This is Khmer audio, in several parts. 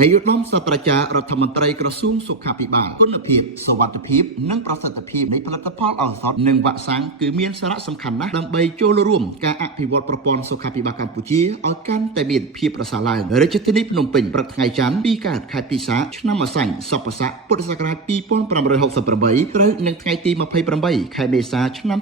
អាយុត្តមសាស្ត្រាចារ្យរដ្ឋមន្ត្រីក្រសួងសុខាភិបាលគុណភាពសុវត្ថិភាពនិងប្រសិទ្ធភាពនៃផលិតផលឱសថនិងវ៉ាក់សាំងគឺមានសារៈសំខាន់ណាស់ដើម្បីចូលរួមការអភិវឌ្ឍប្រព័ន្ធសុខាភិបាលកម្ពុជាឲ្យកាន់តែមានភាពប្រសើរឡើងរាជធានីភ្នំពេញព្រឹកថ្ងៃច័ន្ទ2កើតខែពិសាឆ្នាំម្សាញ់សពស័កពុទ្ធសករាជ2568ត្រូវនឹងថ្ងៃទី28ខែមេសាឆ្នាំ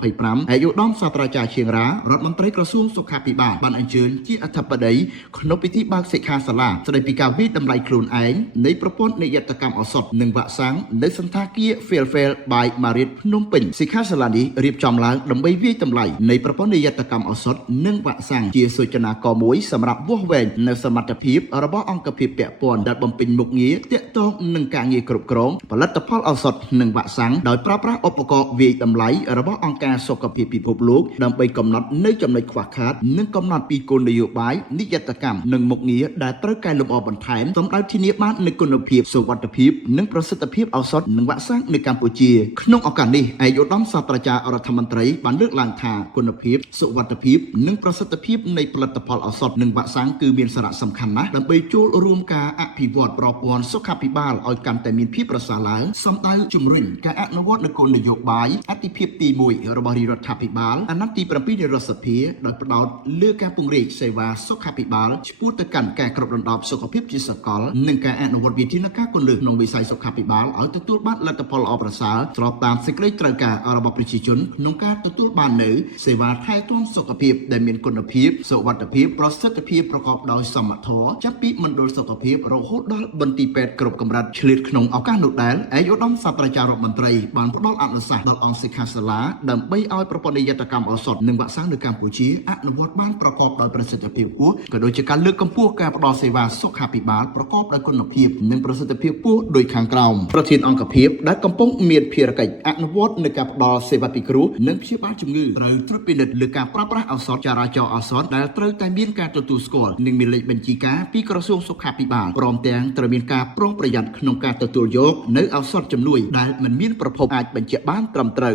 2025អាយុត្តមសាស្ត្រាចារ្យឈៀងរ៉ារដ្ឋមន្ត្រីក្រសួងសុខាភិបាលបានអញ្ជើញជាអធិបតីក្នុងពិធីបើកសិក្ខាសាលាស្ដីពីការវិតម្លៃខ្លួនឯងនៃប្រព័ន្ធនិយត្តកម្មឱសថនិងវ៉ាក់សាំងនៅសន្តាគារ Fairfield by Marriott ភ្នំពេញសិក្ខាសាលានេះរៀបចំឡើងដើម្បីវិតម្លៃនៃប្រព័ន្ធនិយត្តកម្មឱសថនិងវ៉ាក់សាំងជាសូចនាករមួយសម្រាប់វាស់វែងនៅសមត្ថភាពរបស់អង្គភាពពាក់ព័ន្ធដែលបំពេញមុខងារទាក់ទងនឹងការងារគ្រប់គ្រងផលិតផលឱសថនិងវ៉ាក់សាំងដោយប្រើប្រាស់ឧបករណ៍វិតម្លៃរបស់អង្គការសុខភាពពិភពលោកដើម្បីកំណត់នៅចំណុចខ្វះខាតនិងកំណត់ពីគោលនយោបាយនិយត្តកម្មនិងមុខងារដែលត្រូវកែលម្អបន្ថែមសម្រាប់ធានាបាននូវគុណភាពសុវត្ថិភាពនិងប្រសិទ្ធភាពឱសថនិងវ៉ាក់សាំងនៅកម្ពុជាក្នុងឱកាសនេះឯកឧត្តមសាស្ត្រាចារ្យរដ្ឋមន្ត្រីបានលើកឡើងថាគុណភាពសុវត្ថិភាពនិងប្រសិទ្ធភាពនៃផលិតផលឱសថនិងវ៉ាក់សាំងគឺមានសារៈសំខាន់ណាស់ដើម្បីចូលរួមការអភិវឌ្ឍប្រព័ន្ធសុខាភិបាលឲ្យកាន់តែមានភាពប្រសើរឡើងសំដៅជំរុញការអនុវត្តនូវគោលនយោបាយអតិភិបទី1របស់រដ្ឋាភិបាលអាណត្តិទី7នៃរដ្ឋសភាដោយផ្ដោតលើការពង្រីកសេវាសុខាភិបាលឆ្ពោះទៅកាន់ការគ្របដណ្ដប់សុខភាពជាសកលនិងការអនុវត្តវិធានការគន្លឹះក្នុងវិស័យសុខាភិបាលឲ្យទទួលបានលទ្ធផលល្អប្រសើរស្របតាមសេចក្តីត្រូវការរបស់ប្រជាជនក្នុងការទទួលបាននូវសេវាថែទាំសុខភាពដែលមានគុណភាពសុវត្ថិភាពប្រសិទ្ធភាពប្រកបដោយសមធម៌ចាប់ពីមណ្ឌលសុខភាពរហូតដល់មន្ទីរពេទ្យគ្រប់កម្រិតឆ្លៀតក្នុងឱកាសនោះដែរឯកឧត្តមសាស្ត្រាចារ្យរដ្ឋមន្ត្រីបានផ្ដល់អនុសាសន៍ដល់អង្គសិក្ខាសាលាដើម្បីឲ្យប្រព័ន្ធនិយត្តកម្មឱសថនិងវ៉ាក់សាំងនៅកម្ពុជាអនុវត្តបានប្រកបដោយប្រសិទ្ធភាពខ្ពស់ក៏ដូចជាការលើកកម្ពស់ការផ្ដល់សេវាសុខាភិបាលប្រកបដោយគុណភាពនិងប្រសិទ្ធភាពខ្ពស់ដូចខាងក្រោមប្រធានអង្គភិបដែលកំពុងមានភារកិច្ចអនុវត្តនៅការផ្ដល់សេវាពិគ្រោះនិងព្យាបាលជំងឺត្រូវត្រួតពិនិត្យលើការប្រើប្រាស់ឱសថចរាចរណ៍ឱសថដែលត្រូវតែមានការទទួលស្គាល់និងមានលេខបញ្ជីការពីក្រសួងសុខាភិបាលព្រមទាំងត្រូវមានការប្រុងប្រយ័ត្នក្នុងការទទួលយកនៅឱសថជំនួយដែលមិនមានប្រភពអាចបញ្ជាក់បានត្រឹមត្រូវ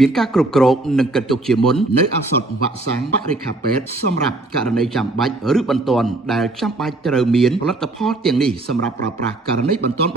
មានការគ្រប់គ្រងនិងកិត្តទុកជាមុននៅឱសថវ៉ាក់សាំងបរិក្ខារពេទ្យសម្រាប់ករណីចាំបាច់ឬបន្ទាន់ដែលចាំបាច់ត្រូវមានផលិតផលទាំងនេះសម្រាប់ប្រើប្រាស់ករណីបន្ទាន់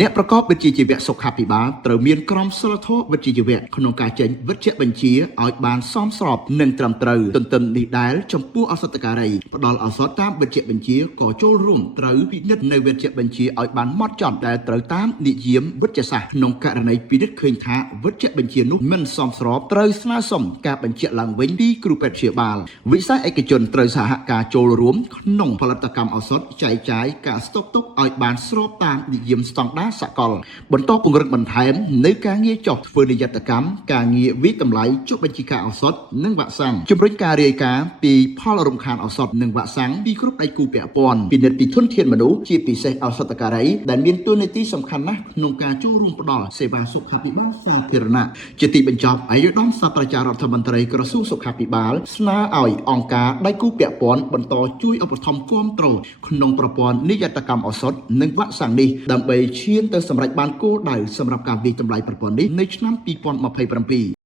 អ្នកប្រកបវិជ្ជាជីវៈសុខាភិបាលត្រូវមានក្រមសីលធម៌វិជ្ជាជីវៈក្នុងការចេញវិជ្ជាបញ្ជាឲ្យបានសមស្របនិងត្រឹមត្រូវទន្ទឹមនេះដែរចំពោះឱសថការីផ្ដល់ឱសថតាមវិជ្ជាបញ្ជាក៏ចូលរួមត្រូវពិនិត្យនៅវិជ្ជាបញ្ជាឲ្យបានហ្មត់ចត់ដែលត្រូវតាមនិយមវិទ្យាសាស្ត្រក្នុងករណីពិនិត្យឃើញថាវិជ្ជាបញ្ជានោះមិនសមស្របត្រូវស្នើសុំការបញ្ជាក់ឡើងវិញពីគ្រូពេទ្យព្យាបាលវិស័យឯកជនត្រូវសហការចូលរួមក្នុងផលិតកម្មឱសថចែកចាយការស្តុកទុកឲ្យបានស្របតាមនិយមស្តង់ដារសកលបន្តពង្រឹងបន្ថែមនៅការងារចុះធ្វើនិយត្តកម្មការងារវិតម្លៃចុះបញ្ជីការឱសថនិងវ៉ាក់សាំងជំរុញការរាយការណ៍ពីផលរំខានឱសថនិងវ៉ាក់សាំងពីគ្រប់ដៃគូពាក់ព័ន្ធពិនិត្យពីធនធានមនុស្សជាពិសេសឱសថការីដែលមានតួនាទីសំខាន់ណាស់ក្នុងការចូលរួមផ្ដល់សេវាសុខាភិបាលសាធារណៈជាទីបញ្ចប់អាយុត្តមសាស្ត្រាចារ្យរដ្ឋមន្ត្រីក្រសួងសុខាភិបាលស្នើឲ្យអង្គការដៃគូពាក់ព័ន្ធបន្តជួយឧបត្ថម្ភគាំទ្រក្នុងប្រព័ន្ធនិយត្តកម្មឱសថនិងវ៉ាក់សាំងនេះដើម្បីឈានទៅសម្រេចបានគោលដៅសម្រាប់ការវិតម្លៃប្រព័ន្ធនេះនៅឆ្នាំ2027